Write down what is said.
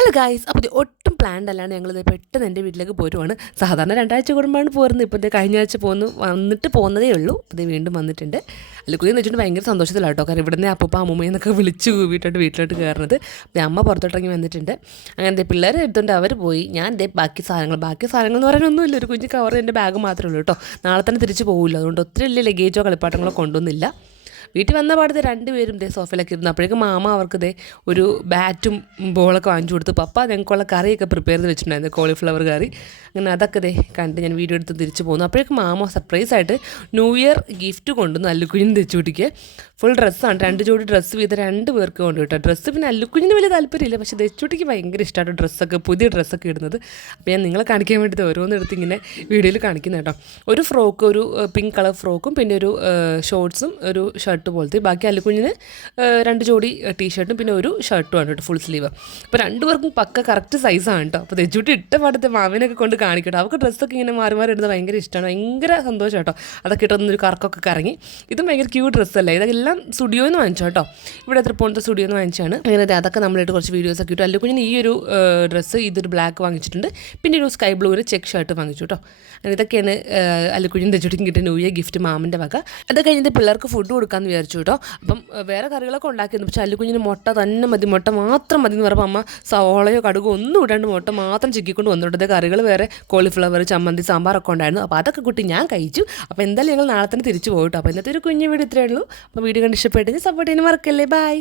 Hello guys, അപ്പോൾ ഇത് ഒട്ടും പ്ലാൻഡ് അല്ലാണ്ട് ഞങ്ങളിത് പെട്ടെന്ന് എൻ്റെ വീട്ടിലേക്ക് പോരുവാണ്. സാധാരണ 2 ആഴ്ച കൂടുമ്പോഴാണ് പോരുന്നത്. ഇപ്പോൾ ഇത് കഴിഞ്ഞ ആഴ്ച വന്നിട്ട് പോകുന്നതേ ഉള്ളൂ. ഇത് വീണ്ടും വന്നിട്ടുണ്ട്. അല്ലുക്കുഞ്ഞെന്ന് വെച്ചിട്ട് ഭയങ്കര സന്തോഷത്തിലാണ് കേട്ടോ. കാരണം ഇവിടുന്ന് അപ്പൂപ്പ അമ്മൂമ്മയെന്നൊക്കെ വിളിച്ചു വീട്ടിലോട്ട് കയറുന്നത്. അപ്പോൾ അമ്മ പുറത്തോട്ടിറങ്ങി വന്നിട്ടുണ്ട്. അങ്ങനെ പിള്ളേരെ എടുത്തുകൊണ്ട് അവർ പോയി. ഞാൻ ബാക്കി സാധനങ്ങൾ എന്ന് പറയാനൊന്നുമില്ല. ഒരു കുഞ്ഞ് കവർ എൻ്റെ ബാഗ് മാത്രമേ ഉള്ളൂ കേട്ടോ. നാളെ തന്നെ തിരിച്ച് പോകില്ല. അതുകൊണ്ട് ഒത്തിരി വലിയ ലഗേജോ കളിപ്പാട്ടങ്ങളോ കൊണ്ടൊന്നുമില്ല. വീട്ടിൽ വന്ന പാടത്ത് 2 പേരും സോഫയിലൊക്കെ ഇരുന്നു. അപ്പോഴേക്കും മാമ അവർക്ക് ഒരു ബാറ്റും ബോളൊക്കെ വാങ്ങിച്ചു കൊടുത്തു. പപ്പ ഞങ്ങൾക്കുള്ള കറിയൊക്കെ പ്രിപ്പയർ ചെയ്ത് വെച്ചിട്ടുണ്ടായിരുന്നു, കോളിഫ്ലവർ കറി. അങ്ങനെ അതൊക്കെ കണ്ട് ഞാൻ വീഡിയോ എടുത്ത് തിരിച്ച് പോകുന്നു. അപ്പോഴേക്കും മാമ സർപ്രൈസായിട്ട് ന്യൂ ഇയർ ഗിഫ്റ്റ് കൊണ്ടുവന്നു അല്ലുക്കുഞ്ഞിന് തെച്ചുകൂട്ടിക്ക്. ഫുൾ ഡ്രസ്സാണ്, 2 ജോഡി ഡ്രസ്സ് വീതം 2 പേർക്ക് കൊണ്ട് കേട്ടോ. ഡ്രസ്സ് പിന്നെ അല്ലുക്കുഞ്ഞിന് വലിയ താല്പര്യമില്ല, പക്ഷേ തെച്ചുകൂട്ടിക്ക് ഭയങ്കര ഇഷ്ടമാണ് ഡ്രസ്സൊക്കെ, പുതിയ ഡ്രസ്സൊക്കെ ഇടുന്നത്. അപ്പോൾ ഞാൻ നിങ്ങളെ കാണിക്കാൻ വേണ്ടിയിട്ട് ഓരോന്നെടുത്ത് ഇങ്ങനെ വീഡിയോയിൽ കാണിക്കുന്നത് കേട്ടോ. ഒരു ഫ്രോക്ക്, ഒരു പിങ്ക് കളർ ഫ്രോക്കും പിന്നെ ഒരു ഷോർട്ട്സും ഒരു ഷർട്ട് പോലത്തെ. ബാക്കി അല്ലുക്കുഞ്ഞിന് 2 ജോഡി ടീഷർട്ടും പിന്നെ ഒരു ഷർട്ടുമാണ് കേട്ടോ, ഫുൾ സ്ലീവ്. അപ്പോൾ 2 പേർക്കും പക്ക കറക്റ്റ് സൈസാണ് കേട്ടോ. അപ്പോൾ തെച്ചുകൂട്ടി ഇട്ട പാടത്തെ മാമിനൊക്കെ കൊണ്ട് കാണിക്കട്ടോ. അവർക്ക് ഡ്രസ്സൊക്കെ ഇങ്ങനെ മാറി ഇടുന്നത് ഭയങ്കര ഇഷ്ടമാണ്, ഭയങ്കര സന്തോഷം കേട്ടോ. അതൊക്കെ ഇട്ടൊന്നൊരു കറക്കൊക്കെ കറങ്ങി. ഇതും ഭയങ്കര ക്യൂട്ട് ഡ്രസ്സല്ലേ. ഇതെല്ലാം സ്റ്റുഡിയോയിൽ നിന്ന് വാങ്ങിച്ചോ കേട്ടോ. ഇവിടെ തൃപ്പൂണിത്തുറ സ്റ്റുഡിയോയിൽ നിന്ന് വാങ്ങിച്ചാണ്. അങ്ങനെ അതൊക്കെ നമ്മളിട്ട് കുറച്ച് വീഡിയോസൊക്കെ ഇട്ടു. അല്ലുക്കുഞ്ഞിന് ഈ ഒരു ഡ്രസ്സ് ഇതൊരു ബ്ലാക്ക് വാങ്ങിച്ചിട്ടുണ്ട്. പിന്നെ ഒരു സ്കൈ ബ്ലൂ ഒരു ചെക്ക് ഷർട്ട് വാങ്ങിച്ചു കേട്ടോ. അങ്ങനെ ഇതൊക്കെയാണ് അല്ലുക്കുഞ്ഞിന് തെച്ചുകൂട്ടിക്കും കിട്ടിയ ന്യൂ ഇയർ ഗിഫ്റ്റ് മാമിൻ്റെ വക. അത് കഴിഞ്ഞിട്ട് പിള്ളേർക്ക് ഫുഡ് കൊടുക്കാമെന്ന് വിചാരിച്ചു കേട്ടോ. അപ്പം വേറെ കറികളൊക്കെ ഉണ്ടാക്കിയിരുന്നു, പക്ഷേ അല്ലുക്കുഞ്ഞിന് മുട്ട തന്നെ മതി, മുട്ട മാത്രം മതി എന്ന് പറയുമ്പോൾ അമ്മ സവോളയോ കടുകോ ഒന്നും ഇടാണ്ട് മുട്ട മാത്രം ചിക്കിക്കൊണ്ട് വന്നിട്ടത്. കറികൾ വേറെ കോളിഫ്ലവർ, ചമ്മന്തി, സാമ്പാറൊക്കെ ഉണ്ടായിരുന്നു. അപ്പോൾ അതൊക്കെ കൂട്ടി ഞാൻ കഴിച്ചു. അപ്പോൾ എന്തായാലും ഞങ്ങൾ നാളെ തന്നെ തിരിച്ചു പോയിട്ടോ. അപ്പോൾ ഇന്നത്തെ ഒരു കുഞ്ഞു വീഡിയോ ഇത്രയേ ഉള്ളൂ. അപ്പോൾ വീഡിയോ കണ്ട് ഇഷ്ടപ്പെട്ടെങ്കിൽ സപ്പോർട്ട് ചെയ്യാൻ മറക്കല്ലേ. ബൈ.